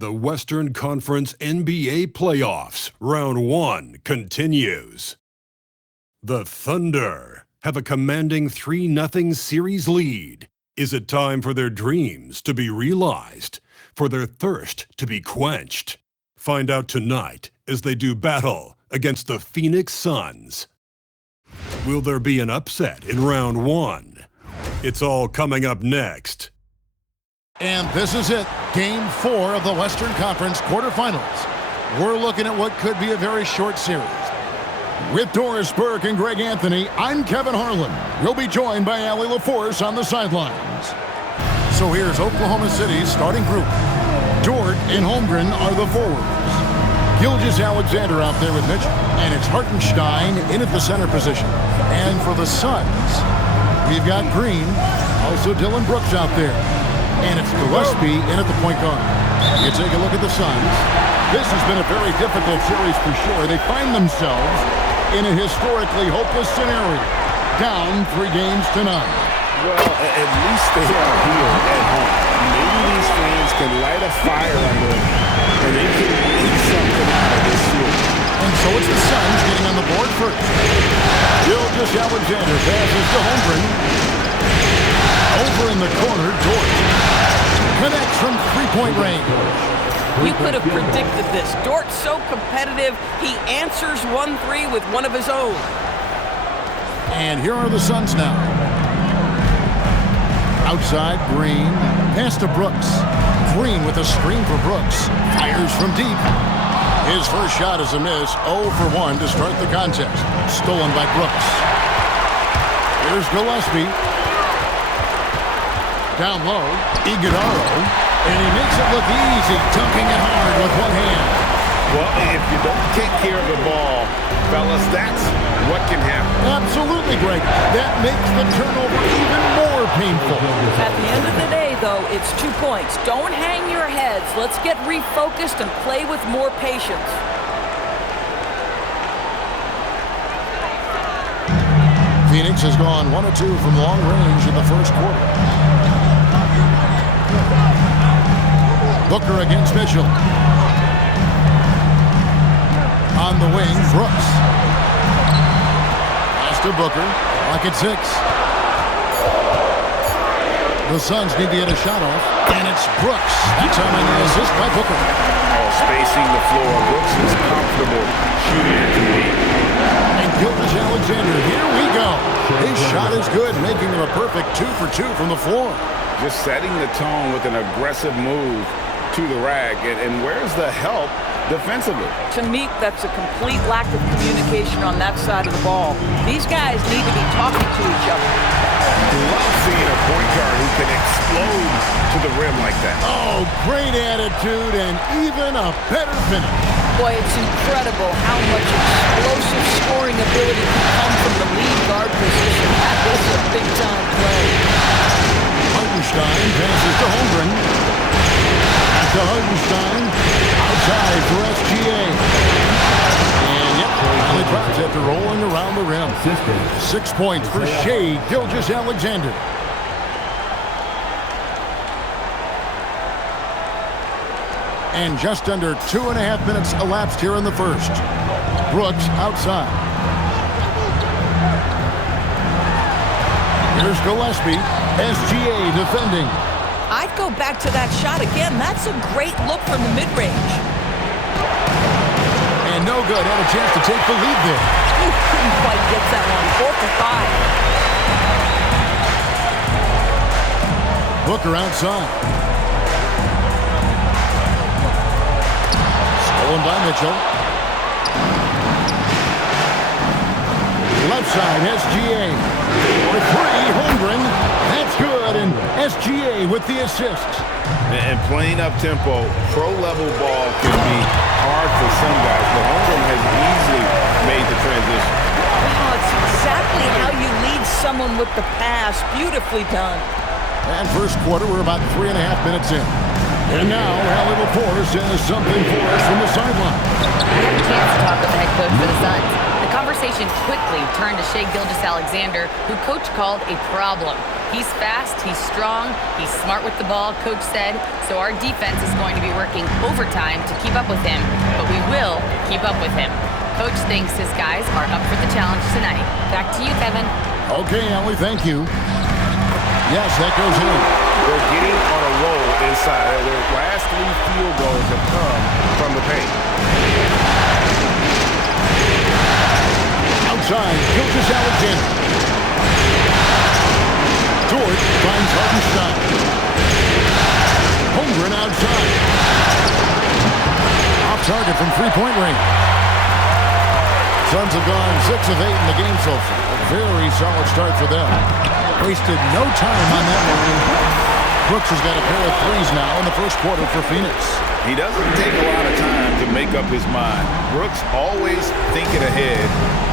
The Western Conference NBA Playoffs, Round 1 continues. The Thunder have a commanding 3-0 series lead. Is it time for their dreams to be realized, for their thirst to be quenched? Find out tonight as they do battle against the Phoenix Suns. Will there be an upset in Round 1? It's all coming up next. And this is it, Game 4 of the Western Conference quarterfinals. We're looking at what could be a very short series. With Doris Burke and Greg Anthony, I'm Kevin Harlan. We'll be joined by Allie LaForce on the sidelines. So here's Oklahoma City's starting group. Dort and Holmgren are the forwards. Gilgeous-Alexander out there with Mitchell. And it's Hartenstein in at the center position. And for the Suns, we've got Green, also Dylan Brooks out there. And it's Gillespie in at the point guard. You take a look at the Suns. This has been a very difficult series for sure. They find themselves in a historically hopeless scenario. Down 3 games to none. Well, at least they are here at home. Maybe these fans can light a fire under them, and they can make something out of this series. And so it's the Suns getting on the board first. Gilgeous-Alexander passes to Holmgren. Over in the corner, Dort connects from three-point range. You could have predicted this. Dort's so competitive, he answers 1-3 with one of his own. And here are the Suns now. Outside, Green. Pass to Brooks. Green with a screen for Brooks. Fires from deep. His first shot is a miss. 0 for 1 to start the contest. Stolen by Brooks. Here's Gillespie. Down low, Iguodala, and he makes it look easy, dunking it hard with one hand. Well, if you don't take care of the ball, fellas, that's what can happen. Absolutely, Greg. That makes the turnover even more painful. At the end of the day, though, it's 2 points. Don't hang your heads. Let's get refocused and play with more patience. Phoenix has gone 1 of 2 from long range in the first quarter. Booker against Mitchell. On the wing, Brooks. Pass to Booker. Lock at 6. The Suns need to get a shot off. And it's Brooks. That's how many assist by Booker. Oh, spacing the floor. Brooks is comfortable shooting at the lead. And Gilgeous-Alexander, here we go. His shot is good, making him a perfect 2 for 2 from the floor. Just setting the tone with an aggressive move to the rack, and where's the help defensively? To me, that's a complete lack of communication on that side of the ball. These guys need to be talking to each other. Love seeing a point guard who can explode to the rim like that. Oh, great attitude and even a better finish. Boy, it's incredible how much explosive scoring ability can come from the lead guard position. That is a big-time play. Hartenstein passes to Holmgren. To Hartenstein, outside for SGA. And yep, finally drops after rolling around the rim. 6 points for Shai Gilgeous-Alexander. And just under 2.5 minutes elapsed here in the first. Brooks outside. Here's Gillespie. SGA defending. I'd go back to that shot again. That's a great look from the mid-range. And no good. Had a chance to take the lead there. You couldn't quite get that one. 4 for 5. Booker outside. Stolen by Mitchell. Left side, SGA. For 3, Holmgren. That's good, and SGA with the assist. And playing up-tempo, pro-level ball can be hard for some guys, but Holmgren has easily made the transition. Wow, it's exactly how you lead someone with the pass. Beautifully done. And first quarter, we're about 3.5 minutes in. And now, Allie LaForce has something for us from the sideline. We had a chance to talk with the head coach for the Suns. The conversation quickly turned to Shai Gilgeous-Alexander, who coach called a problem. He's fast, he's strong, he's smart with the ball, Coach said, so our defense is going to be working overtime to keep up with him, but we will keep up with him. Coach thinks his guys are up for the challenge tonight. Back to you, Kevin. Okay, Ellie, thank you. Yes, that goes in. They're getting on a roll inside. Their last 3 field goals have come from the paint. Outside, Gilgeous-Alexander. George finds Hartenstein. Holmgren outside. Off target from three-point range. Suns have gone 6 of 8 in the game so far. A very solid start for them. Wasted no time on that one. Brooks has got a pair of threes now in the first quarter for Phoenix. He doesn't take a lot of time to make up his mind. Brooks always thinking ahead,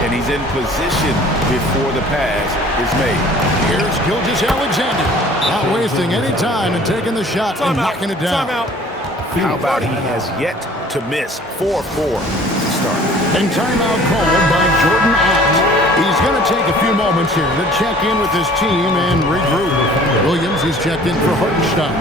and he's in position before the pass is made. Here's Gilgeous-Alexander. Not wasting any time and taking the shot and knocking it down. How about he has yet to miss 4-4 to start. And timeout called by Jordan Ott. He's going to take a few moments here to check in with his team and regroup. Williams, he's checked in for Hartenstein.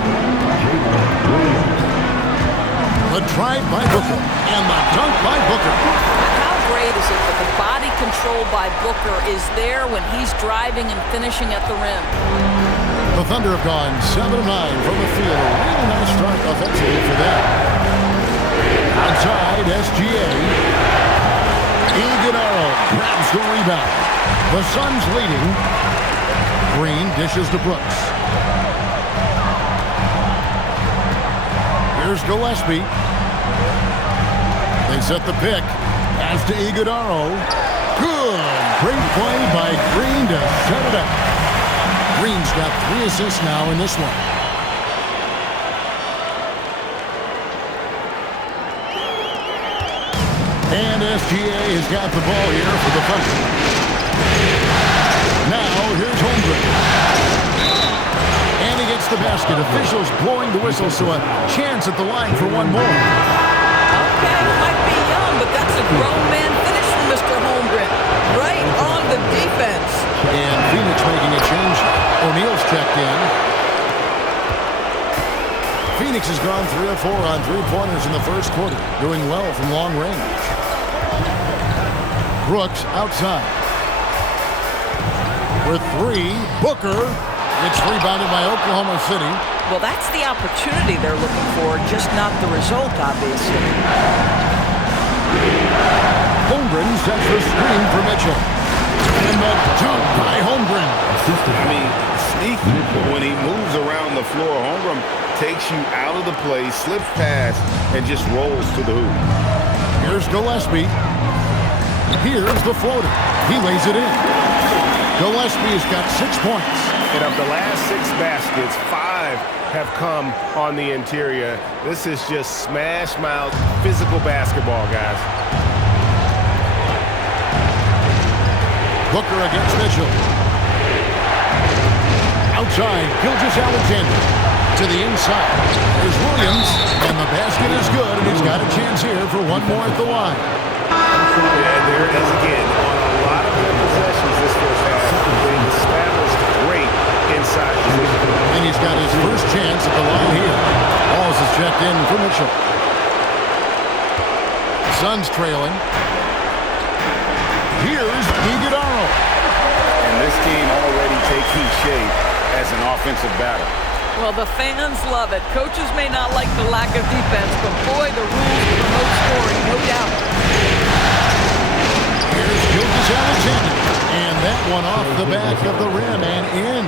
The drive by Booker and the dunk by Booker. How great is it that the body control by Booker is there when he's driving and finishing at the rim? The Thunder have gone 7 of 9 from the field. A really nice start offensively for them. Outside, SGA. Iguodala grabs the rebound. The Suns leading. Green dishes to Brooks. Here's Gillespie. They set the pick. Pass to Iguodala. Good. Great play by Green to set it up. Green's got 3 assists now in this one. And SGA has got the ball here for the Thunder. Now, here's Holmgren. And he gets the basket. Officials blowing the whistle, so a chance at the line for one more. Okay, might be young, but that's a grown man finish from Mr. Holmgren. Right on the defense. And Phoenix making a change. O'Neal's checked in. Phoenix has gone 3 of 4 on three-pointers in the first quarter, doing well from long range. Brooks outside. With 3, Booker. It's rebounded by Oklahoma City. Well, that's the opportunity they're looking for, just not the result, obviously. Holmgren sets the screen for Mitchell. And the dunk by Holmgren. I mean, sneaky. When he moves around the floor, Holmgren takes you out of the play, slips past, and just rolls to the hoop. Here's Gillespie. Here's the floater. He lays it in. Gillespie has got 6 points. And of the last 6 baskets, 5 have come on the interior. This is just smash-mouth physical basketball, guys. Booker against Mitchell. Outside, Gilgeous-Alexander. To the inside. There's Williams, and the basket is good, and he's got a chance here for one more at the line. And there it is again. On a lot of their possessions this first half, they established great inside position. And he's got his first chance at the line here. Balls is checked in for Mitchell. Suns trailing. Here's Iguodala. And this game already taking shape as an offensive battle. Well, the fans love it. Coaches may not like the lack of defense, but boy, the rules promote scoring, no doubt. Here's Gilgeous-Alexander. And that one off the back of the rim and in.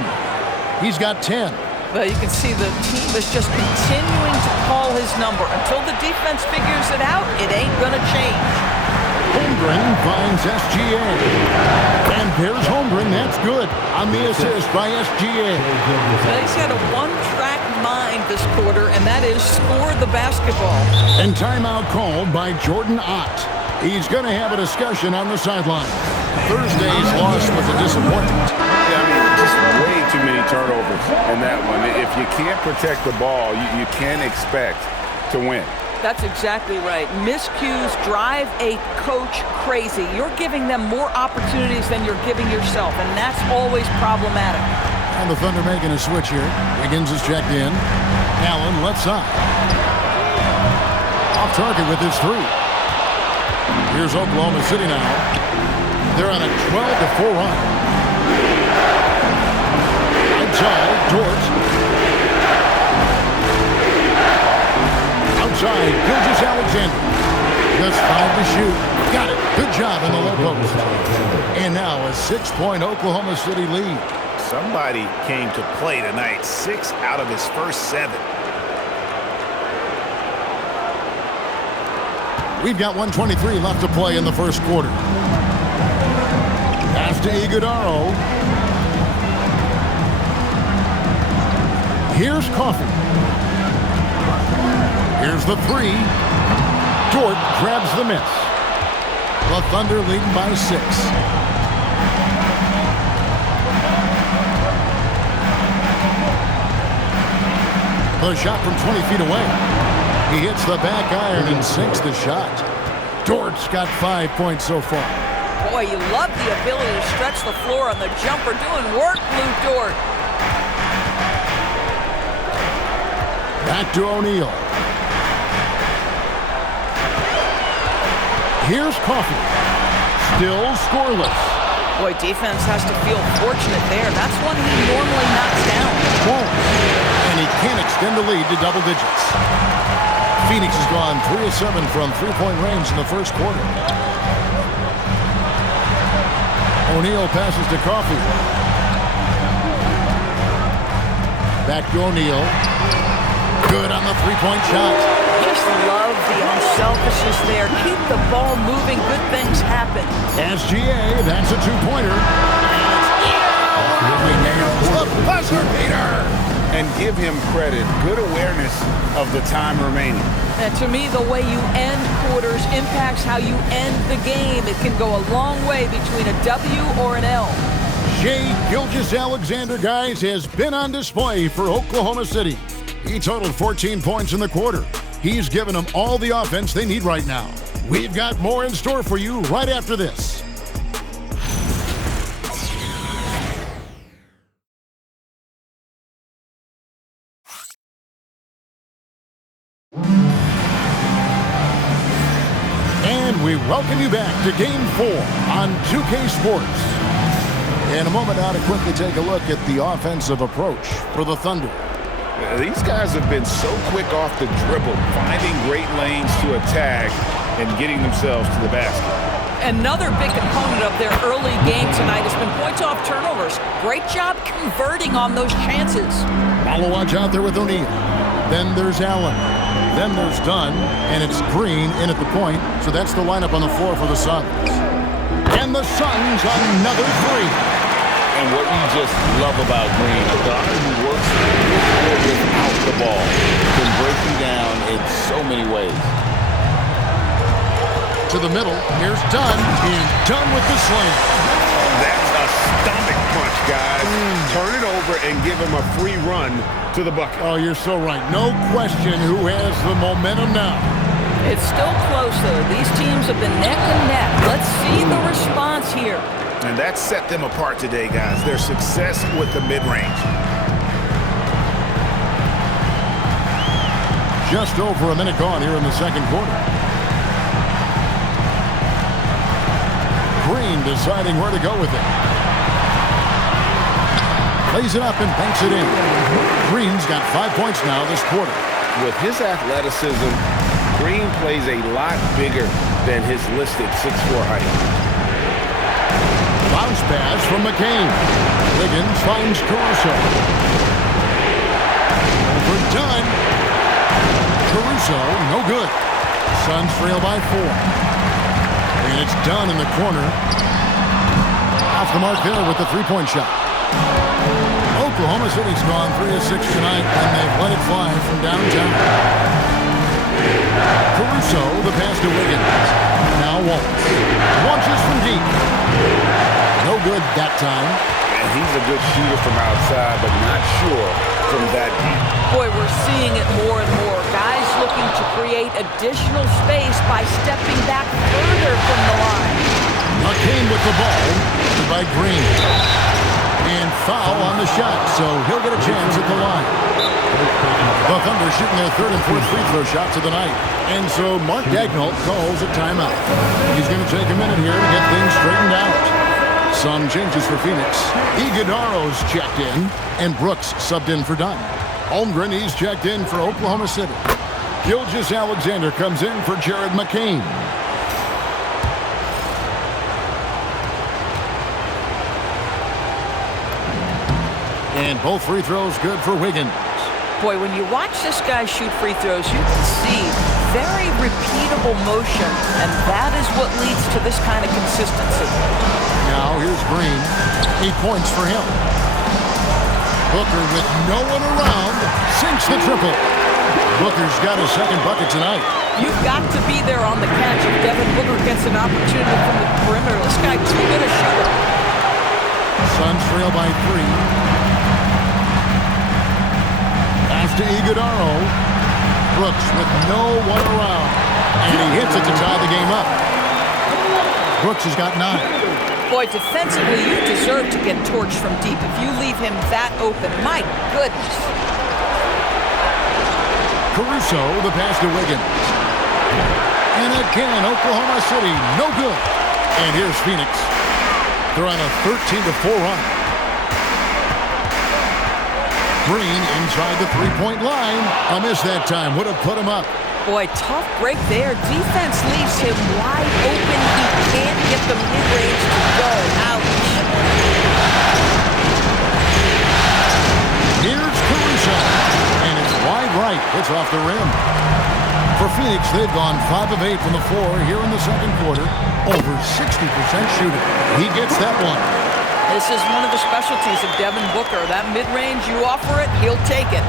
He's got 10. But you can see the team is just continuing to call his number. Until the defense figures it out, it ain't going to change. Holmgren finds SGA. And there's Holmgren. That's good on the assist by SGA. Well, he's got a one-track mind this quarter, and that is score the basketball. And timeout called by Jordan Ott. He's going to have a discussion on the sideline. Thursday's loss was a disappointment. Yeah, I mean, just way too many turnovers in that one. If you can't protect the ball, you can't expect to win. That's exactly right. Miscues drive a coach crazy. You're giving them more opportunities than you're giving yourself, and that's always problematic. And the Thunder making a switch here. Wiggins is checked in. Allen left side. Off target with his three. Here's Oklahoma City now. They're on a 12-4 run. Outside, Dort. Outside, Gilgeous-Alexander. Just 5 to shoot. Got it. Good job in the low post. And now a 6-point Oklahoma City lead. Somebody came to play tonight. 6 out of his first 7. We've got 1:23 left to play in the first quarter. Pass to Iguodaro. Here's Coffey. Here's the three. Dort grabs the miss. The Thunder leading by 6. The shot from 20 feet away. He hits the back iron and sinks the shot. Dort's got 5 points so far. Boy, you love the ability to stretch the floor on the jumper. Doing work, Lou Dort. Back to O'Neal. Here's Coffey. Still scoreless. Boy, defense has to feel fortunate there. That's one he normally knocks down. Won't. And he can't extend the lead to double digits. Phoenix has gone 3 of 7 from three-point range in the first quarter. O'Neal passes to Coffey. Back to O'Neal. Good on the three-point shot. Just love the unselfishness there. Keep the ball moving. Good things happen. SGA, that's a two-pointer. He nails the buzzer beater. And give him credit. Good awareness of the time remaining. And to me, the way you end quarters impacts how you end the game. It can go a long way between a W or an L. Shai Gilgeous-Alexander, guys, has been on display for Oklahoma City. He totaled 14 points in the quarter. He's given them all the offense they need right now. We've got more in store for you right after this. And we welcome you back to Game 4 on 2K Sports. In a moment now to quickly take a look at the offensive approach for the Thunder. These guys have been so quick off the dribble, finding great lanes to attack and getting themselves to the basket. Another big component of their early game tonight has been points off turnovers. Great job converting on those chances. Follow watch out there with O'Neal. Then there's Allen. Then there's Dunn, and it's Green in at the point, so that's the lineup on the floor for the Suns. And the Suns another three. And what you just love about Green, a guy who works without the ball, can break you down in so many ways. To the middle, here's Dunn, and Dunn with the slam. That's a stomach punch, guys. Turn it over and give him a free run to the bucket. Oh, you're so right. No question who has the momentum now. It's still close, though. These teams have been neck and neck. Let's see the response here. And that set them apart today, guys. Their success with the mid-range. Just over a minute gone here in the second quarter. Green deciding where to go with it. Plays it up and banks it in. Green's got 5 points now this quarter. With his athleticism, Green plays a lot bigger than his listed 6'4" height. Bounce pass from McCain. Wiggins finds Caruso. Over Dunn. Caruso, no good. Suns trail by 4. And it's Dunn in the corner. Off the mark there with the three-point shot. Oklahoma City's gone 3 of 6 tonight, and they've let it fly from downtown. Caruso, the pass to Wiggins. Now Waltz. Launches from deep. No good that time. And he's a good shooter from outside, but not sure from that deep. Boy, we're seeing it more and more. Guys looking to create additional space by stepping back further from the line. McCain with the ball by Green. And foul on the shot, so he'll get a chance at the line. The Thunder shooting their third and fourth free throw shots of the night. And so Mark Daigneault calls a timeout. He's going to take a minute here to get things straightened out. Some changes for Phoenix. Iguodaro's checked in, and Brooks subbed in for Dunn. Holmgren, he's checked in for Oklahoma City. Gilgeous-Alexander comes in for Jared McCain. And both free throws good for Wiggins. Boy, when you watch this guy shoot free throws, you can see very repeatable motion, and that is what leads to this kind of consistency. Now here's Green. 8 points for him. Booker with no one around sinks the triple. Booker's got his second bucket tonight. You've got to be there on the catch if Devin Booker gets an opportunity from the perimeter. This guy too good a shooter. Suns trail by 3. To Iguodaro. Brooks with no one around. And he hits it to tie the game up. Brooks has got 9. Boy, defensively, you deserve to get torched from deep if you leave him that open. My goodness. Caruso, the pass to Wiggins. And again, Oklahoma City, no good. And here's Phoenix. They're on a 13-4 run. Green inside the three-point line. A miss that time. Would have put him up. Boy, tough break there. Defense leaves him wide open. He can't get the mid-range to go. Ouch. Here's Caruso. And it's wide right. It's off the rim. For Phoenix, they've gone 5 of 8 from the floor here in the second quarter. Over 60% shooting. He gets that one. This is one of the specialties of Devin Booker. That mid-range, you offer it, he'll take it.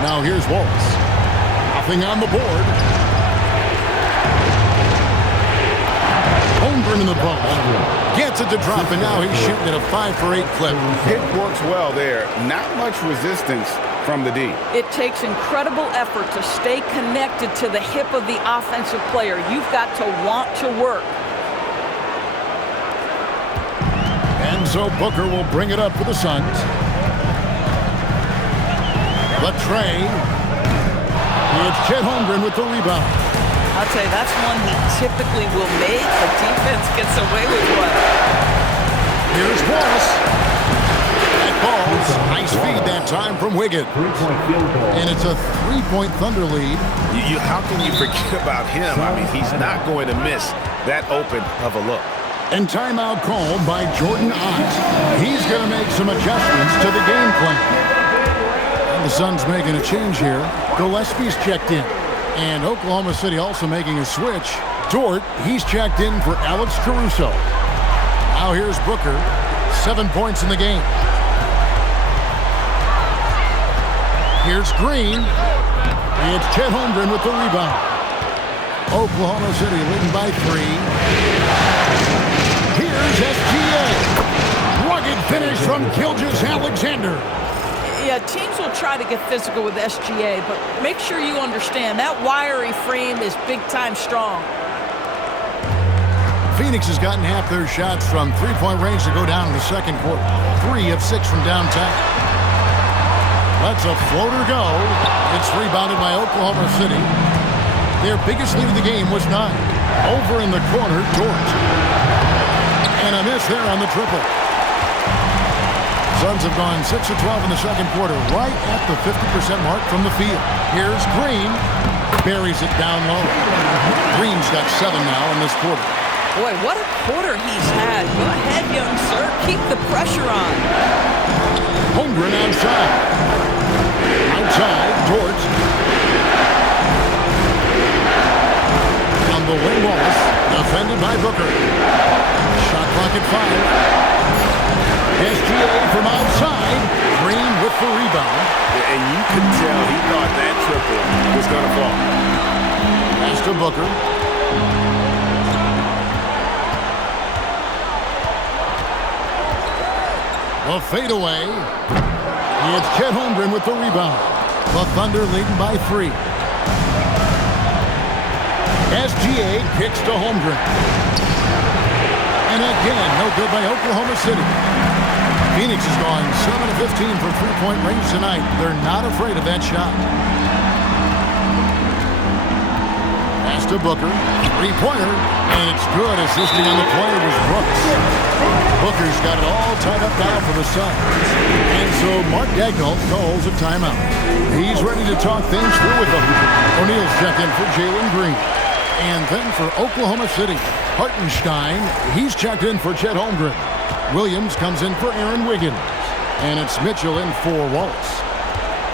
Now here's Wallace. Nothing on the board. Holmgren in the ball. Gets it to drop, and now he's shooting at a 5 for 8 clip. It works well there. Not much resistance from the D. It takes incredible effort to stay connected to the hip of the offensive player. You've got to want to work. And so Booker will bring it up for the Suns. Latrey. It's Chet Holmgren with the rebound. I'll tell you, that's one he typically will make. The defense gets away with one. Here's Wallace. That ball's nice feed that time from Wiggins. And it's a 3-point Thunder lead. How can you forget about him? I mean, he's not going to miss that open of a look. And timeout called by Jordan Ott. He's going to make some adjustments to the game plan. And the Suns making a change here. Gillespie's checked in. And Oklahoma City also making a switch. Dort, he's checked in for Alex Caruso. Now here's Booker. 7 points in the game. Here's Green. It's Chet Holmgren with the rebound. Oklahoma City leading by 3. Here's SGA. Rugged finish from Gilgeous-Alexander. Yeah, teams will try to get physical with SGA, but make sure you understand that wiry frame is big-time strong. Phoenix has gotten half their shots from three-point range to go down in the second quarter. 3 of 6 from downtown. Lets a floater go. It's rebounded by Oklahoma City. Their biggest lead of the game was 9. Over in the corner, Dort. And a miss there on the triple. Suns have gone 6 of 12 in the second quarter, right at the 50% mark from the field. Here's Green. Buries it down low. Green's got 7 now in this quarter. Boy, what a quarter he's had. Go ahead, young sir. Keep the pressure on. Holmgren outside. Outside, Dort. On the wing, Wallace. Defended by Booker. Shot clock at 5. SGA from outside. Green with the rebound. And you could tell he thought that triple was going to fall. Pass to Booker. A fadeaway. It's Chet Holmgren with the rebound. The Thunder leading by 3. SGA kicks to Holmgren. And again, no good by Oklahoma City. Phoenix has gone 7 of 15 from three-point range tonight. They're not afraid of that shot. Pass to Booker. Three-pointer. And it's good. Assisting on the play was Brooks. Booker's got it all tied up now for the Suns. And so Mark Daigneault calls a timeout. He's ready to talk things through with them. O'Neal's checked in for Jalen Green. And then for Oklahoma City, Hartenstein, he's checked in for Chet Holmgren. Williams comes in for Aaron Wiggins. And it's Mitchell in for Wallace.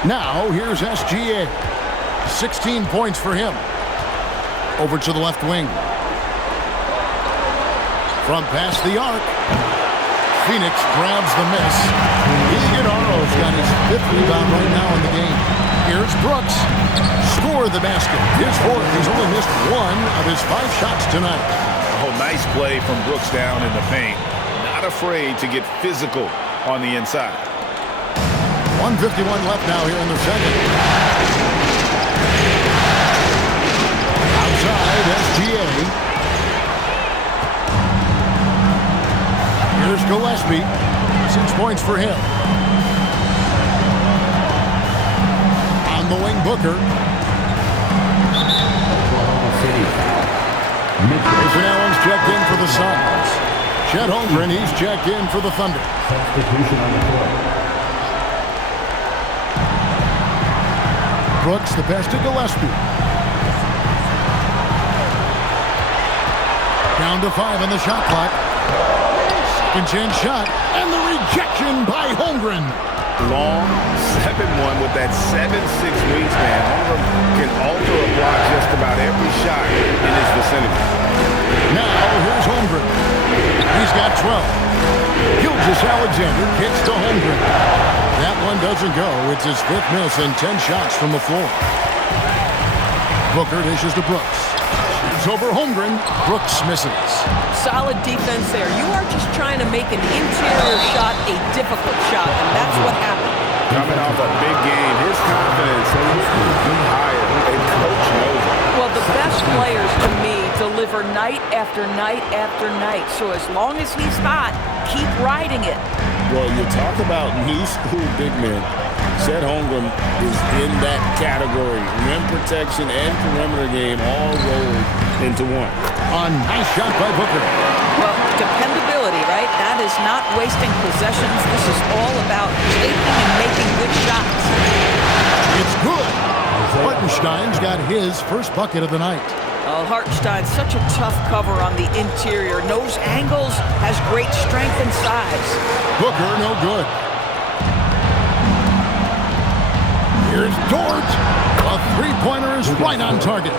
Now, here's SGA. 16 points for him. Over to the left wing. From past the arc. Phoenix grabs the miss. Iguodala's got his 5th rebound right now in the game. Here's Brooks. Score the basket. His 4th. He's only missed 1 of his 5 shots tonight. Oh, nice play from Brooks down in the paint. Not afraid to get physical on the inside. 1:51 left now here in the second. Outside, SGA. Here's Gillespie. 6 points for him. On the wing, Booker. Grayson Allen's checked in for the Suns. Chet Holmgren, he's checked in for the Thunder. Substitution on the court. Brooks, the pass to Gillespie. Down to 5 on the shot clock. Second chance shot, and the rejection by Holmgren. Long 7'1" with that 7'6" wingspan. Holmgren can alter a block just about every shot in his vicinity. Now here's Holmgren. He's got 12. Gilgeous-Alexander kicks to Holmgren. That one doesn't go. It's his 5th miss and 10 shots from the floor. Booker dishes to Brooks. Shoots over Holmgren. Brooks misses. Solid defense there. You are just trying to make an interior shot a difficult shot, and that's what happened. Coming off a big game, his confidence is higher, and coach knows it. Well, the best players, to me, deliver night after night after night. So as long as he's hot, keep riding it. Well, you talk about new school big men. Chet Holmgren is in that category. Rim protection and perimeter game all rolled into one. A nice shot by Booker. Well, dependability, right? That is not wasting possessions. This is all about taking and making good shots. It's good. Hartenstein's got his first bucket of the night. Oh, Hartenstein's such a tough cover on the interior. Knows angles, has great strength and size. Booker, no good. Here's Dort. A three-pointer is right on target.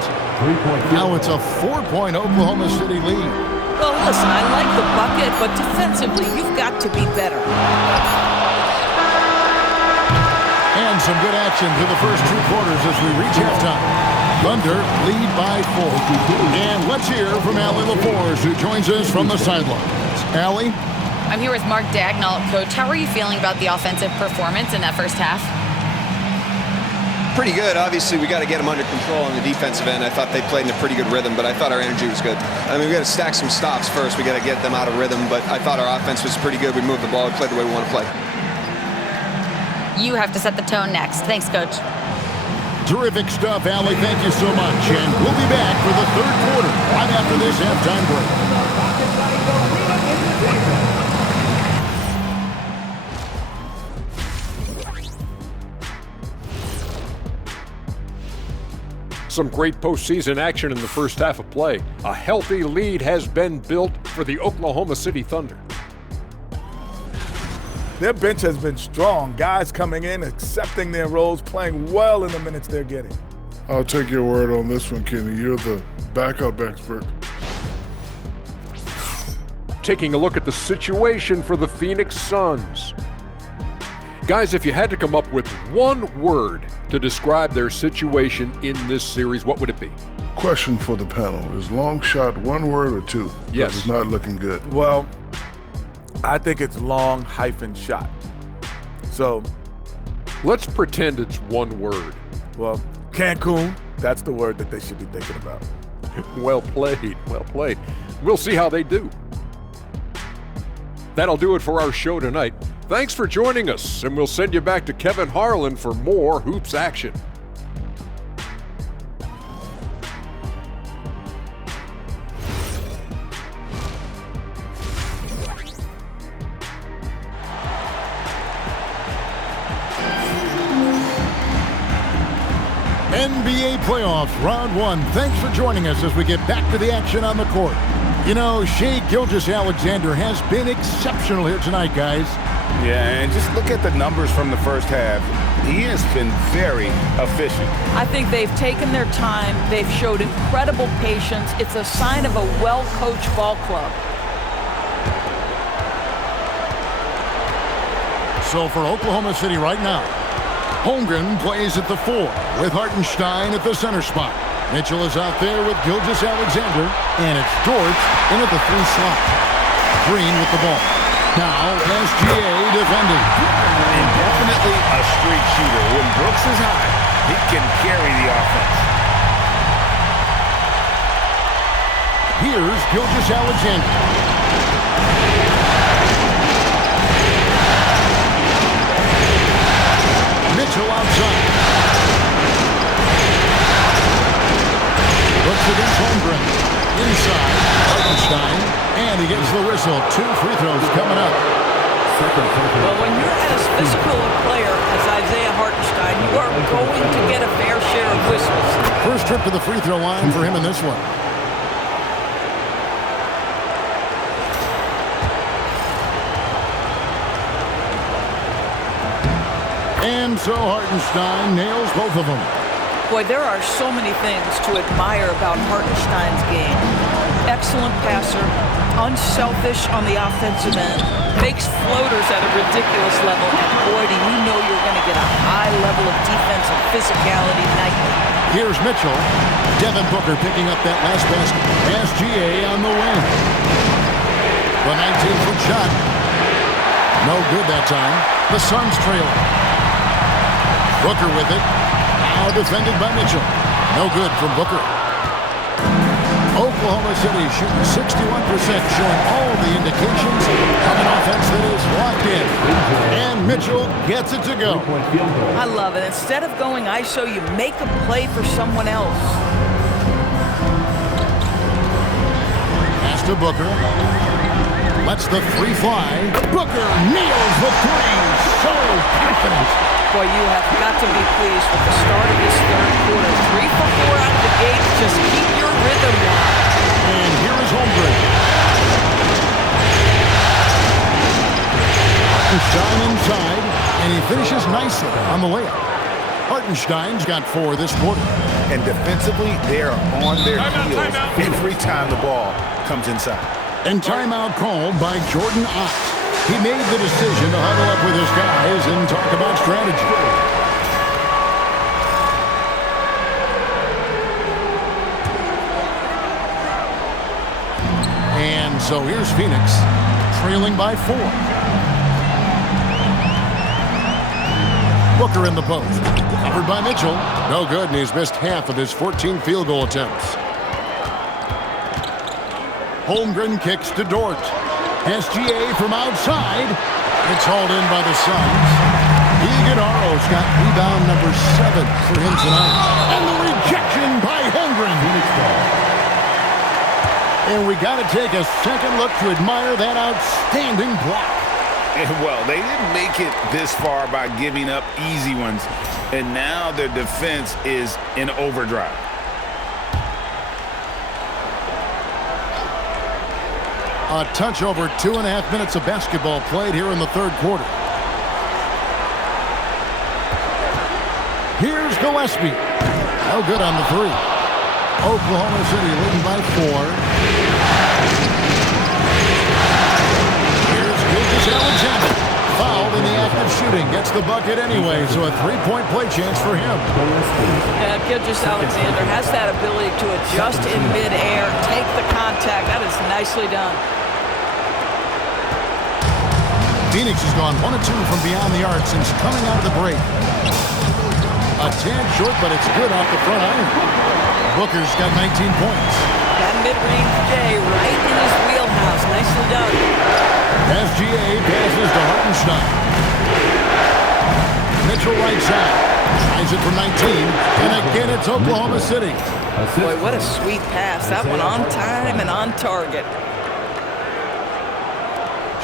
Now it's a 4-point Oklahoma City lead. Well, listen, I like the bucket, but defensively, you've got to be better. And some good action through the first 2 quarters as we reach halftime. Thunder lead by 4. And let's hear from Allie LaForge, who joins us from the sidelines. Allie? I'm here with Mark Daigneault. Coach, how are you feeling about the offensive performance in that first half? Pretty good. Obviously, we got to get them under control on the defensive end. I thought they played in a pretty good rhythm, but I thought our energy was good. I mean, we got to stack some stops first. We got to get them out of rhythm, but I thought our offense was pretty good. We moved the ball, we played the way we want to play. You have to set the tone next. Thanks, Coach. Terrific stuff, Allie. Thank you so much. And we'll be back for the third quarter right after this halftime break. Some great postseason action in the first half of play. A healthy lead has been built for the Oklahoma City Thunder. Their bench has been strong. Guys coming in, accepting their roles, playing well in the minutes they're getting. I'll take your word on this one, Kenny. You're the backup expert. Taking a look at the situation for the Phoenix Suns. Guys, if you had to come up with one word to describe their situation in this series, what would it be? Question for the panel. Is long shot one word or two? Yes. It's not looking good. Well, I think it's long hyphen shot. So, let's pretend it's one word. Well, Cancun, that's the word that they should be thinking about. Well played, well played. We'll see how they do. That'll do it for our show tonight. Thanks for joining us, and we'll send you back to Kevin Harlan for more hoops action. NBA playoffs, round one. Thanks for joining us as we get back to the action on the court. You know, Shai Gilgeous-Alexander has been exceptional here tonight, guys. Yeah, and just look at the numbers from the first half. He has been very efficient. I think they've taken their time. They've showed incredible patience. It's a sign of a well-coached ball club. So for Oklahoma City right now, Holmgren plays at the 4 with Hartenstein at the center spot. Mitchell is out there with Gilgeous-Alexander, and it's Dort in at the 3 slot. Green with the ball. Now, SGA defending. And definitely a streak shooter. When Brooks is hot, he can carry the offense. Here's Gilgeous-Alexander. Mitchell outside. Looks against Holmgren. Inside. Hartenstein. And he gets the whistle. 2 free throws coming up. Well, when you're as physical a player as Isaiah Hartenstein, you are going to get a fair share of whistles. First trip to the free throw line for him in this one. And so Hartenstein nails both of them. Boy, there are so many things to admire about Hartenstein's game. Excellent passer, unselfish on the offensive end, makes floaters at a ridiculous level, and boy, do you know you're going to get a high level of defensive physicality nightly. Here's Mitchell. Devin Booker picking up that last basket. SGA on the wing. The 19-foot shot. No good that time. The Suns trailing. Booker with it. Now defended by Mitchell. No good from Booker. Oklahoma City shooting 61%, showing all the indications of an offense that is locked in. And Mitchell gets it to go. I love it. Instead of going ISO, you make a play for someone else. Pass to Booker. Lets the three fly. Booker nails the three. So confident. Boy, you have got to be pleased with the start of this third quarter. 3 for 4 out of the gate. Just keep your rhythm now. And here is Holmgren. Hartenstein inside, and he finishes nicely on the layup. Hartenstein's got 4 this quarter. And defensively, they are on their heels every time the ball comes inside. And timeout called by Jordan Ott. He made the decision to huddle up with his guys and talk about strategy. And so here's Phoenix, trailing by 4. Booker in the post. Covered by Mitchell. No good, and he's missed half of his 14 field goal attempts. Holmgren kicks to Dort. SGA from outside. It's hauled in by the Suns. Iguodala's got rebound number 7 for him tonight. And the rejection by Holmgren. And we got to take a second look to admire that outstanding block. And well, they didn't make it this far by giving up easy ones. And now their defense is in overdrive. A touch over 2.5 minutes of basketball played here in the third quarter. Here's Gillespie. No good on the 3. Oklahoma City leading by 4. Here's Gilgeous-Alexander. Fouled in the act of shooting. Gets the bucket anyway, so a 3-point play chance for him. Gilgeous-Alexander has that ability to adjust in midair, take the contact. That is nicely done. Phoenix has gone 1 of 2 from beyond the arc since coming out of the break. A tad short, but it's good off the front iron. Booker's got 19 points. That mid-range J right in his wheelhouse. Nicely done. SGA passes to Hartenstein. Mitchell right side. Tries it from 19. And again, it's Oklahoma City. Boy, what a sweet pass. That one on time and on target.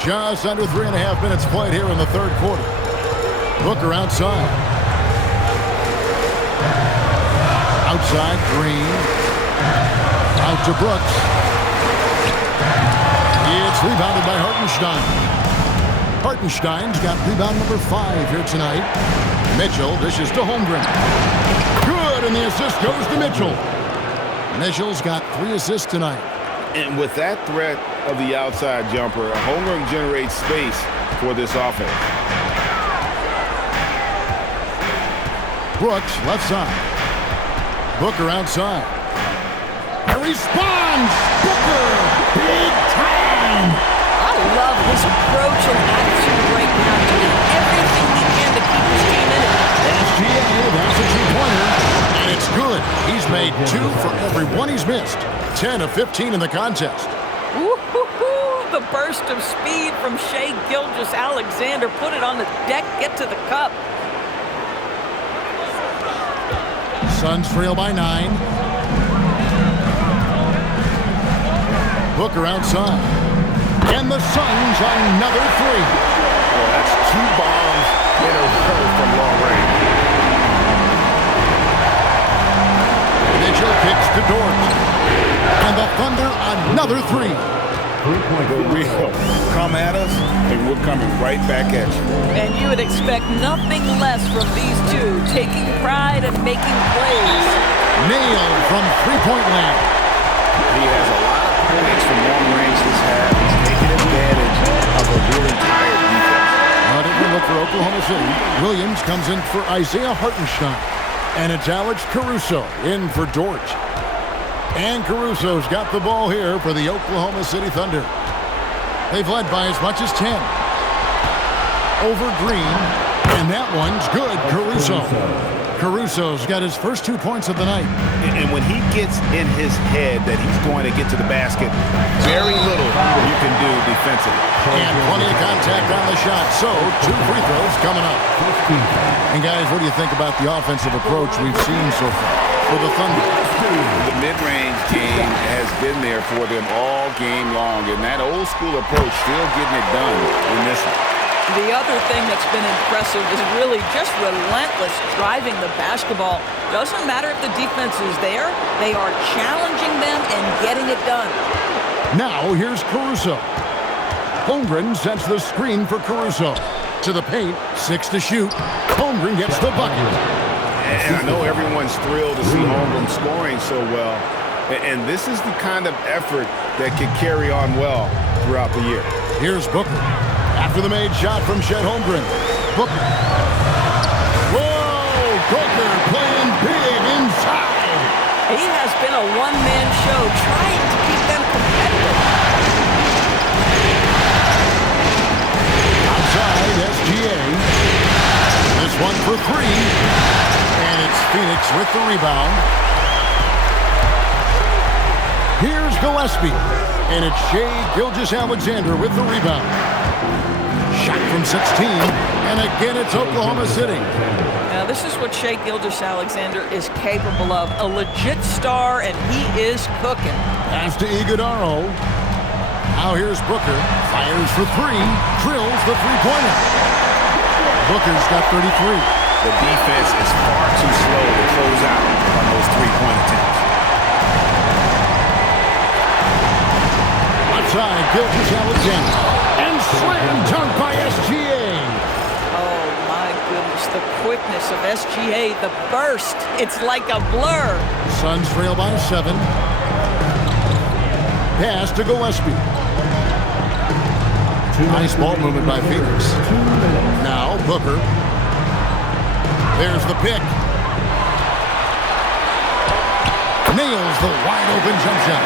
Just under 3.5 minutes played here in the third quarter. Booker outside. Outside, Green. Out to Brooks. It's rebounded by Hartenstein. Hartenstein's got rebound number 5 here tonight. Mitchell dishes to Holmgren. Good, and the assist goes to Mitchell. Mitchell's got 3 assists tonight. And with that threat of the outside jumper, Holmgren generates space for this offense. Brooks, left side. Booker outside. He responds! Booker! Big time! I love his approach and attitude right now, doing everything he can to keep his team in it. SGA, that's a 2-pointer. And it's good. He's made 2 for every one he's missed. 10 of 15 in the contest. Woo-hoo-hoo! The burst of speed from Shai Gilgeous-Alexander. Put it on the deck, get to the cup. Suns trail by 9. Booker outside. And the Suns another 3. Oh, that's 2 bombs in a row from long range. Mitchell kicks to Dort. And the Thunder another 3. The real come at us, and we're coming right back at you. And you would expect nothing less from these two, taking pride and making plays. Nailed from three-point land. He has a lot of points from long range this half. He's taking advantage of a really tired defense. Now they look for Oklahoma City. Williams comes in for Isaiah Hartenstein. And it's Alex Caruso in for Dort. And Caruso's got the ball here for the Oklahoma City Thunder. They've led by as much as 10. Over Green. And that one's good. Caruso's got his first 2 points of the night. And when he gets in his head that he's going to get to the basket, very little you can do defensively. And plenty of contact on the shot. So, 2 free throws coming up. And guys, what do you think about the offensive approach we've seen so far for the Thunder? The mid-range game has been there for them all game long, and that old school approach still getting it done in this one. The other thing that's been impressive is really just relentless driving the basketball. Doesn't matter if the defense is there, they are challenging them and getting it done. Now here's Caruso. Holmgren sends the screen for Caruso. To the paint, 6 to shoot. Holmgren gets the bucket. And I know everyone's thrilled to see Holmgren scoring so well. And this is the kind of effort that can carry on well throughout the year. Here's Booker. After the made shot from Chet Holmgren. Booker. Whoa! Booker playing big inside. He has been a one-man show trying to keep them competitive. Outside, SGA. This one for 3. And it's Phoenix with the rebound. Here's Gillespie. And it's Shai Gilgeous-Alexander with the rebound. Shot from 16. And again, it's Oklahoma City. Now, this is what Shai Gilgeous-Alexander is capable of. A legit star, and he is cooking. Pass to Iguodaro. Now here's Booker. Fires for 3. Drills the three-pointer. Booker's got 33. The defense is far too slow to close out on those three-point attempts. Outside, Gilgeous-Alexander. And slam dunk by SGA. Oh, my goodness. The quickness of SGA, the burst. It's like a blur. Suns trail by 7. Pass to Gillespie. Nice ball movement by Phoenix. Now, Booker. There's the pick. Nails the wide-open jump shot.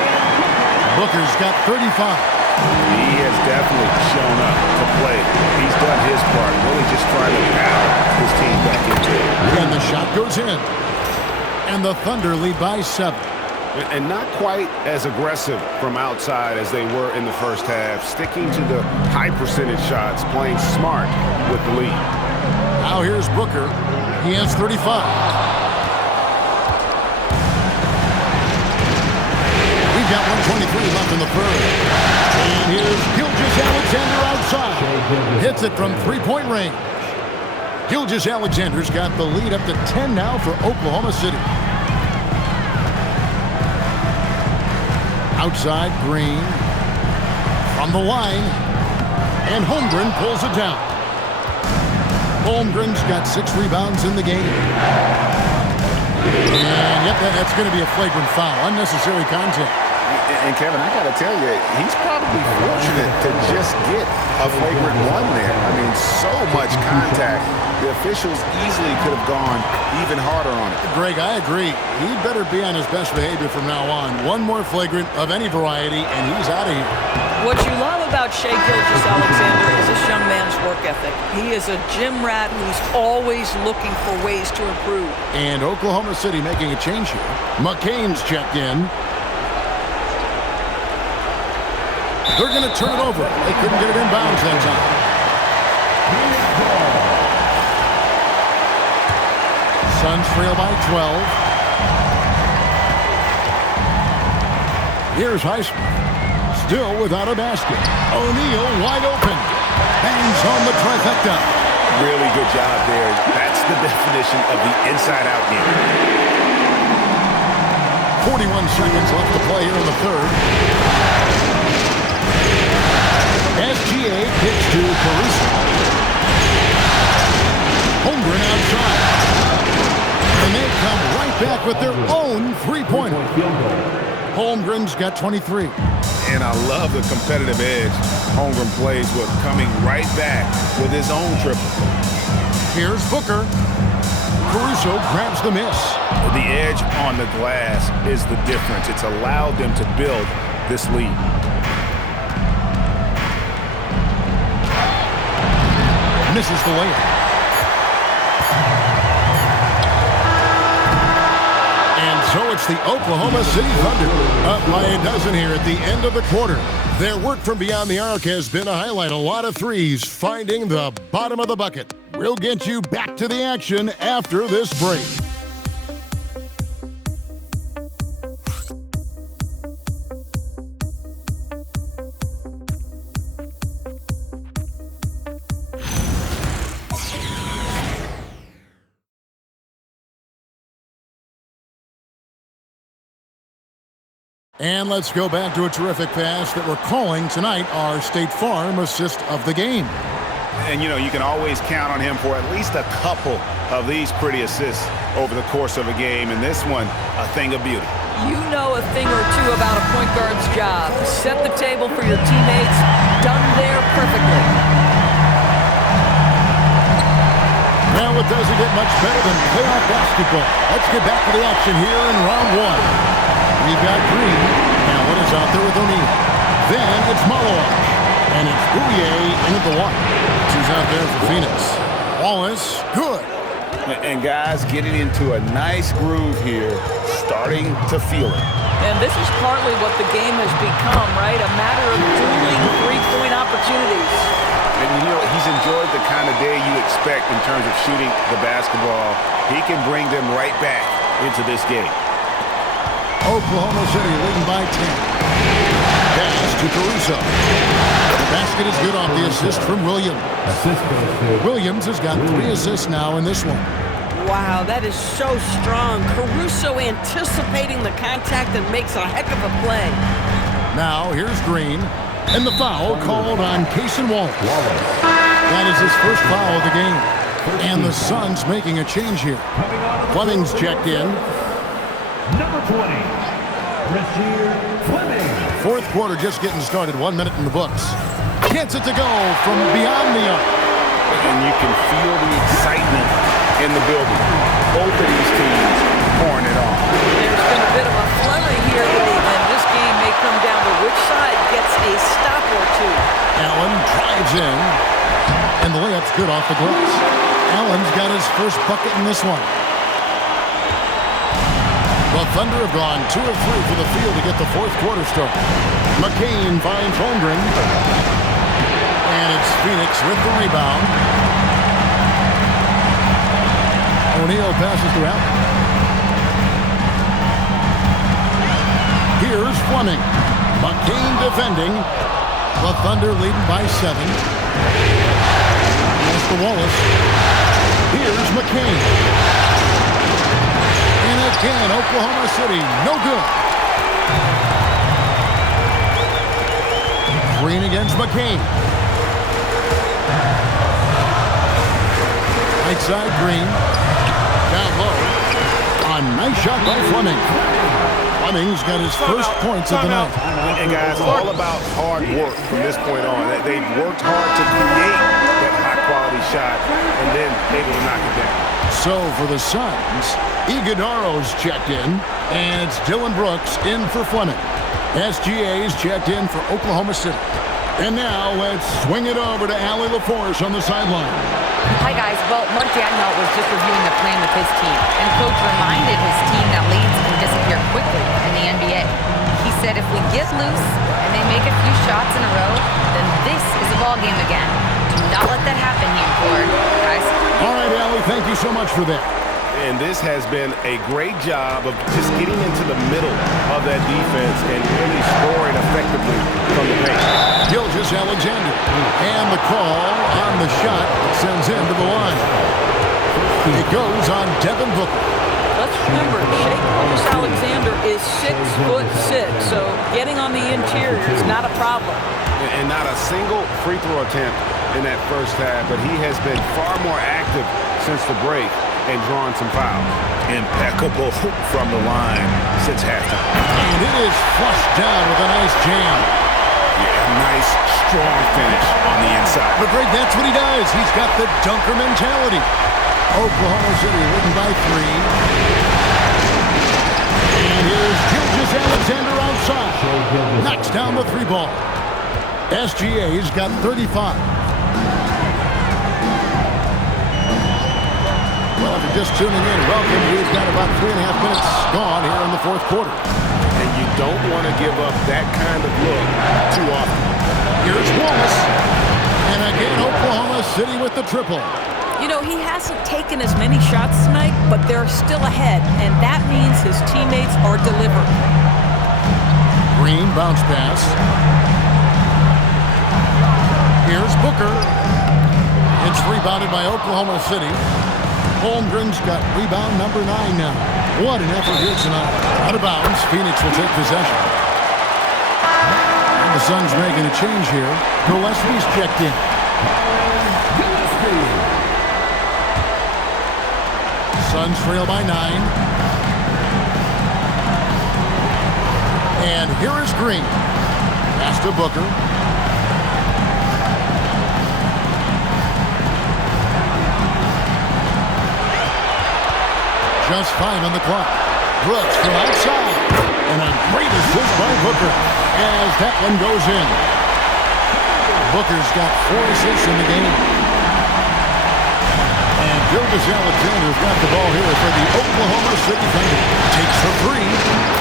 Booker's got 35. He has definitely shown up to play. He's done his part, really just trying to power his team back into it. And the shot goes in. And the Thunder lead by 7. And not quite as aggressive from outside as they were in the first half, sticking to the high percentage shots, playing smart with the lead. Now here's Booker. He has 35. We've got 1:23 left in the third. And here's Gilgeous-Alexander outside. Hits it from three-point range. Gilgeous-Alexander's got the lead up to 10 now for Oklahoma City. Outside, Green. From the line. And Holmgren pulls it down. Holmgren's got 6 rebounds in the game. And, yep, that's going to be a flagrant foul. Unnecessary contact. And Kevin, I got to tell you, he's probably fortunate to just get a flagrant one there. I mean, so much contact. The officials easily could have gone even harder on it. Greg, I agree. He better be on his best behavior from now on. One more flagrant of any variety, and he's out of here. What you love about Shai Gilgeous-Alexander is this young man's work ethic. He is a gym rat who's always looking for ways to improve. And Oklahoma City making a change here. McCain's checked in. They're going to turn it over. They couldn't get it in bounds that time. Suns trail by 12. Here's Highsmith. Still without a basket. O'Neal wide open. Bangs on the trifecta. Really good job there. That's the definition of the inside-out game. 41 seconds left to play here in the third. SGA kicks to Caruso. Holmgren outside. And they come right back with their own three-pointer. Holmgren's got 23. And I love the competitive edge Holmgren plays with, coming right back with his own triple. Here's Booker. Caruso grabs the miss. The edge on the glass is the difference. It's allowed them to build this lead. Misses the layup. And so it's the Oklahoma City Thunder up by a dozen here at the end of the quarter. Their work from beyond the arc has been a highlight. A lot of threes finding the bottom of the bucket. We'll get you back to the action after this break. And let's go back to a terrific pass that we're calling tonight our State Farm assist of the game. And, you know, you can always count on him for at least a couple of these pretty assists over the course of a game. And this one, a thing of beauty. You know a thing or two about a point guard's job. Set the table for your teammates. Done there perfectly. Now it doesn't get much better than playoff basketball. Let's get back to the action here in round one. We've got Green. Now what is out there with O'Neal? Then it's Malosh. And it's Bouye into the one. Who's out there for Phoenix? Wallace, good. And guys getting into a nice groove here, starting to feel it. And this is partly what the game has become, right? A matter of dueling three-point opportunities. And you know, he's enjoyed the kind of day you expect in terms of shooting the basketball. He can bring them right back into this game. Oklahoma City leading by 10. Pass to Caruso. The basket is good off the assist from Williams. Williams has got 3 assists now in this one. Wow, that is so strong. Caruso anticipating the contact and makes a heck of a play. Now here's Green. And the foul called on Cason Wallace. That is his first foul of the game. And the Suns making a change here. Fleming's checked in. Number 20, Rasheed Fleming. Fourth quarter just getting started. 1 minute in the books. Gets it to go from beyond the arc. And you can feel the excitement in the building. Both of these teams pouring it on. There's been a bit of a flurry here, and this game may come down to which side gets a stop or two. Allen drives in, and the layup's good off the glass. Allen's got his first bucket in this one. The Thunder have gone 2 of 3 for the field to get the fourth quarter started. McCain finds Holmgren. And it's Phoenix with the rebound. O'Neal passes to Allen. Here's Fleming. McCain defending. The Thunder leading by 7. Pass to Wallace. Here's McCain. And again, Oklahoma City, no good. Green against McCain. Right side, Green. Down low. A nice shot by Fleming. Fleming's got his first points of the night. And guys, all about hard work from this point on. They've worked hard to create that high-quality shot and then able to knock it down. So for the Suns, Iguodaro's checked in, and it's Dylan Brooks in for Fleming. SGA's checked in for Oklahoma City. And now let's swing it over to Allie LaForce on the sideline. Hi, guys. Well, Mark Dagnall was just reviewing the plan with his team, and Coach reminded his team that leads can disappear quickly in the NBA. He said if we get loose and they make a few shots in a row, then this is a ball game again. Do not let that happen, he implored. Guys? All right, Allie, thank you so much for that. And this has been a great job of just getting into the middle of that defense and really scoring effectively from the paint. Gilgeous-Alexander. And the call on the shot that sends him to the line. It goes on Devin Booker. Let's remember, Shai Gilgeous-Alexander is 6'6", so getting on the interior is not a problem. And not a single free throw attempt in that first half, but he has been far more active since the break and drawing some fouls. Impeccable from the line since halftime. And it is flushed down with a nice jam. Yeah, nice, strong finish on the inside. But Greg, that's what he does. He's got the dunker mentality. Oklahoma City leading by 3. And here's Gilgeous-Alexander outside. Knocks down the 3 ball. SGA's got 35. Well, if you're just tuning in, welcome. We've got about 3.5 minutes gone here in the fourth quarter. And you don't want to give up that kind of look too often. Here's Wallace. And again, Oklahoma City with the triple. You know, he hasn't taken as many shots tonight, but they're still ahead, and that means his teammates are delivering. Green bounce pass. Here's Booker. It's rebounded by Oklahoma City. Holmgren's got rebound number 9 now. What an effort here tonight. Out of bounds, Phoenix will take possession. And the Suns making a change here. Gillespie's checked in. Suns trail by 9. And here is Green. Pass to Booker. Just 5 on the clock. Brooks from outside. And a great assist by Booker as that one goes in. Booker's got 4 assists in the game. And Gilgeous-Alexander's got the ball here for the Oklahoma City Thunder. Takes the 3.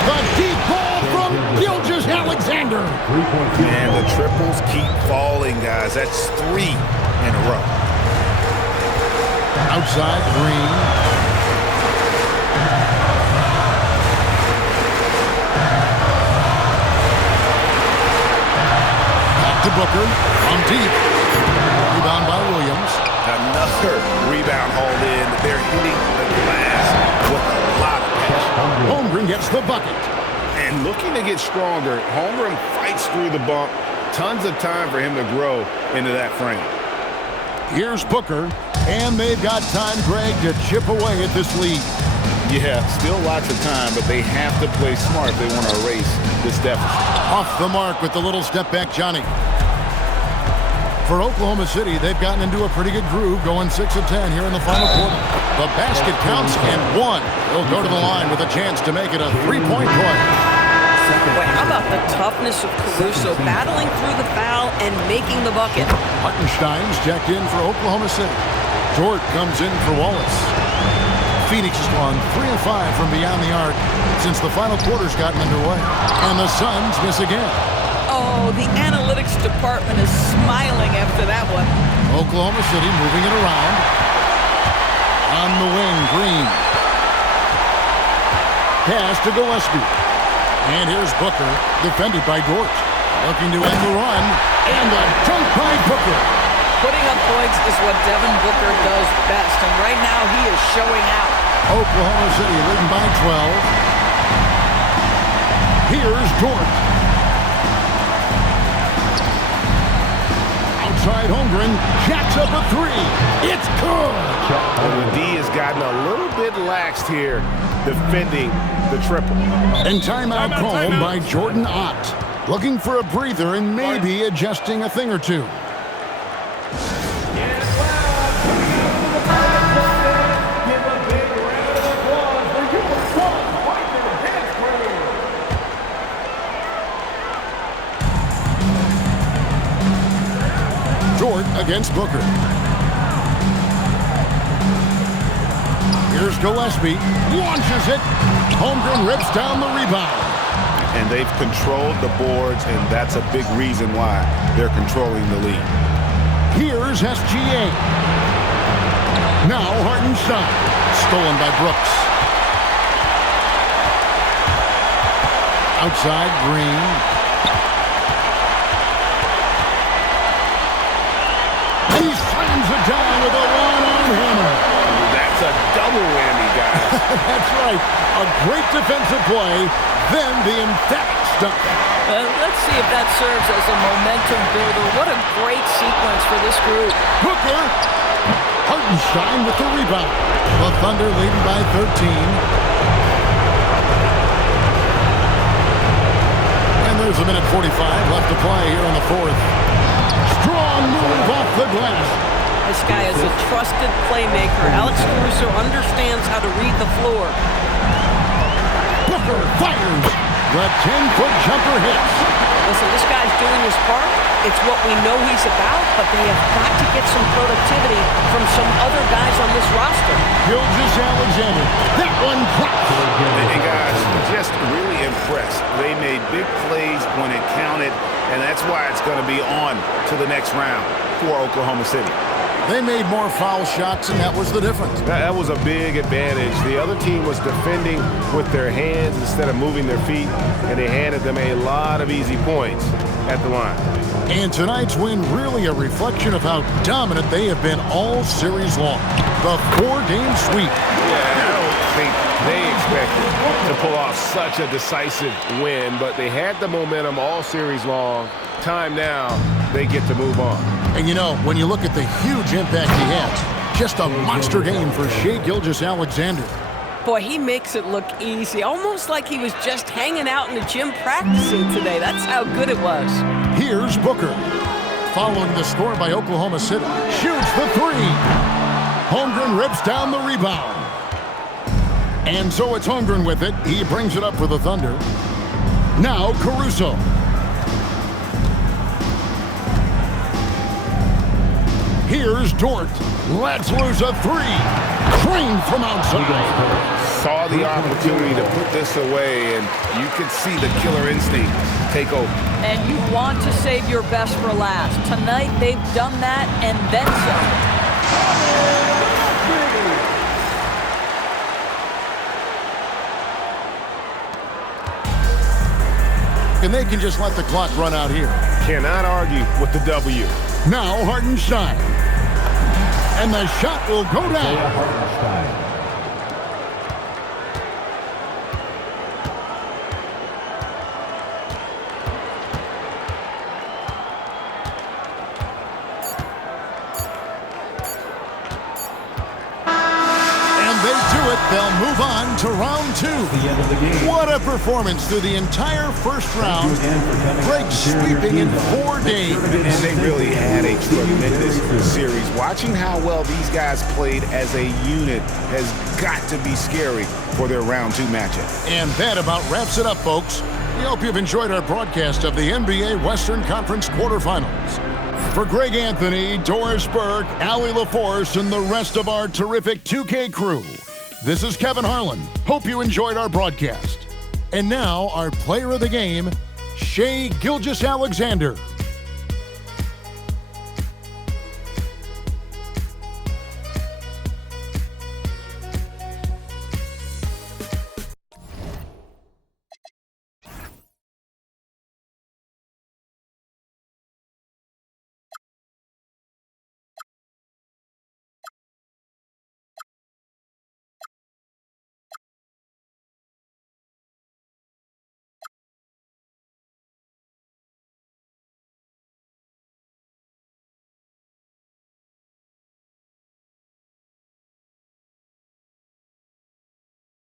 The deep ball from Gilgeous-Alexander. And the triples keep falling, guys. That's 3 in a row. Outside, Green. To Booker from deep. Rebound by Williams. Another rebound hauled in. They're hitting the glass with a lot of passion. Holmgren gets the bucket. And looking to get stronger, Holmgren fights through the bump. Tons of time for him to grow into that frame. Here's Booker. And they've got time, Greg, to chip away at this lead. Yeah, still lots of time, but they have to play smart if they want to erase this deficit. Off the mark with the little step back, Johnny. For Oklahoma City, they've gotten into a pretty good groove, going 6 of 10 here in the final quarter. The basket counts, and 1. They'll go to the line with a chance to make it a 3-point play. Boy, how about the toughness of Caruso, battling through the foul and making the bucket. Hartenstein's checked in for Oklahoma City. Dort comes in for Wallace. Phoenix has gone 3 of 5 from beyond the arc since the final quarter's gotten underway. And the Suns miss again. Oh, the analytics department is smiling after that one. Oklahoma City moving it around. On the wing, Green. Pass to Gillespie. And here's Booker, defended by Dort. Looking to end the run. And a dunk by Booker. Putting up points is what Devin Booker does best, and right now he is showing out. Oklahoma City leading by 12. Here's Dort. Outside Holmgren, jacks up a three. It's good. And the D has gotten a little bit laxed here defending the triple. And timeout called by Jordan Ott. Looking for a breather and maybe adjusting a thing or two. Dort against Booker. Here's Gillespie. Launches it. Holmgren rips down the rebound. And they've controlled the boards, and that's a big reason why they're controlling the lead. Here's SGA. Now Hartenstein. Stolen by Brooks. Outside Green. He slams it down with a one-arm hammer. That's a double whammy, guys. That's right. A great defensive play, then the emphatic stuff. Let's see if that serves as a momentum builder. What a great sequence for this group. Booker. Hartenstein with the rebound. The Thunder leading by 13. And there's a minute 45 left to play here in the fourth. Strong move off the glass. This guy is a trusted playmaker. Alex Caruso understands how to read the floor. Booker fires. The 10-foot jumper hits. Listen, this guy's doing his part. It's what we know he's about, but they have got to get some productivity from some other guys on this roster. Gilgeous-Alexander. That one cracked. And guys, just really impressed. They made big plays when it counted, and that's why it's going to be on to the next round for Oklahoma City. They made more foul shots, and that was the difference. That was a big advantage. The other team was defending with their hands instead of moving their feet, and they handed them a lot of easy points at the line. And tonight's win really a reflection of how dominant they have been all series long. The 4-game sweep. Yeah, I don't think they expected to pull off such a decisive win, but they had the momentum all series long. Time now, they get to move on. And you know, when you look at the huge impact he has, just a monster game for Shai Gilgeous-Alexander. Boy, he makes it look easy, almost like he was just hanging out in the gym practicing today. That's how good it was. Here's Booker. Following the score by Oklahoma City. Shoots the three. Holmgren rips down the rebound. And so it's Holmgren with it. He brings it up for the Thunder. Now Caruso. Here's Dort. Let's lose a three. Crane from outside. Saw the opportunity to put this away, and you could see the killer instinct take over. And you want to save your best for last. Tonight, they've done that and then some. And they can just let the clock run out here. Cannot argue with the W. Now Hartenstein. And the shot will go down. They'll move on to round two. What a performance through the entire first round. Greg sweeping in 4 days. And they really had a tremendous series. Watching how well these guys played as a unit has got to be scary for their round two matchup. And that about wraps it up, folks. We hope you've enjoyed our broadcast of the NBA Western Conference quarterfinals. For Greg Anthony, Doris Burke, Allie LaForce, and the rest of our terrific 2K crew, This is Kevin Harlan. Hope you enjoyed our broadcast. And now, our player of the game, Shai Gilgeous-Alexander.